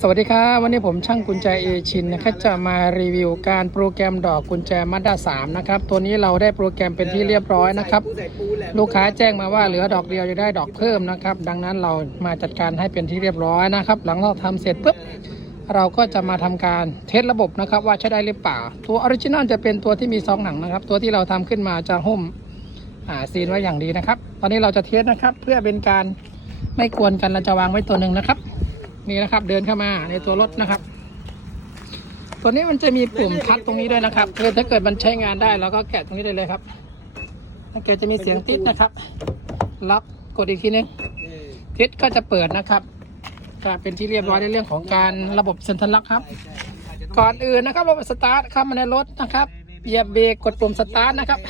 สวัสดีครับวันนี้ผมช่างกุญแจเอชินนะครับจะมารีวิวการโปรแกรมดอกกุญแจมัดด้าสามนะครับตัวนี้เราได้โปรแกรมเป็นที่เรียบร้อยนะครับ ลูกค้าแจ้งมาว่าเหลือดอกเดียวจะได้ดอกเพิ่มนะครับ ดังนั้นเรามาจัดการให้เป็นที่เรียบร้อยนะครับ หลังเราทำเสร็จปุ๊บเราก็จะมาทำการเทสระบบนะครับ ว่าใช้ได้หรือเปล่า ตัวออริจินอลจะเป็นตัวที่มีซองหนังนะครับ ตัวที่เราทำขึ้นมาจะหุ้มซีนไว้อย่างดีนะครับ ตอนนี้เราจะเทสนะครับเพื่อเป็นการไม่กวนกันเราจะวางไว้ตัวหนึ่งนะครับ นี่นะครับ เดินเข้ามาในตัวรถนะครับ ตัวนี้มันจะมีปุ่มคัดตรงนี้ด้วยนะครับคือถ้าเกิดมันใช้งานได้เราก็แกะตรงนี้ได้เลยครับถ้าเกิดจะมีเสียงติดนะครับล็อกกดอีกทีนึงติดก็จะเปิดนะครับก็เป็นที่เรียบร้อยในเรื่องของการระบบเซ็นทรัลล็อกครับ ก่อนอื่นนะครับระบบสตาร์ทเข้ามาในรถนะครับเหยียบเบรกกดปุ่มสตาร์ทนะครับ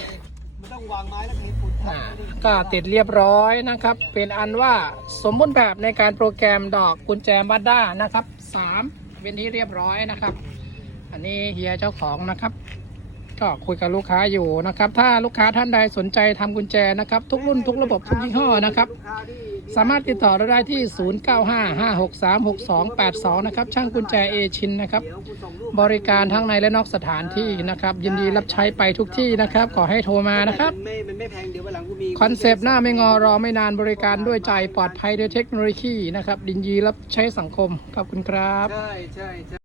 ต้องวางไม้แล้วมีปุ่นทับอ่าก็ติดเรียบร้อยนะครับ เป็นอันว่าสมบูรณ์แบบในการโปรแกรมดอกกุญแจมาด้านะครับสามเป็นที่เรียบร้อยนะครับ อันนี้เฮียเจ้าของนะครับ ก็คุยกับลูกค้าอยู่นะครับ ถ้าลูกค้าท่านใดสนใจทำกุญแจนะครับ ทุกรุ่นทุกระบบทุกยี่ห้อนะครับ ลูกาที่ สามารถติดต่อเราได้ที่ 0955636282 นะครับ ช่างกุญแจเอชินนะครับ บริการทั้งในและนอกสถานที่นะครับ ยินดีรับใช้ไปทุกที่นะครับ ขอให้โทรมานะครับ ไม่มันไม่แพงเดี๋ยววันหลังกูมีคอนเซปต์หน้าไม่งอรอไม่นานบริการด้วยใจปลอดภัยด้วยเทคโนโลยีนะครับดินยีรับใช้สังคม ขอบคุณครับ ใช่ใช่ใช่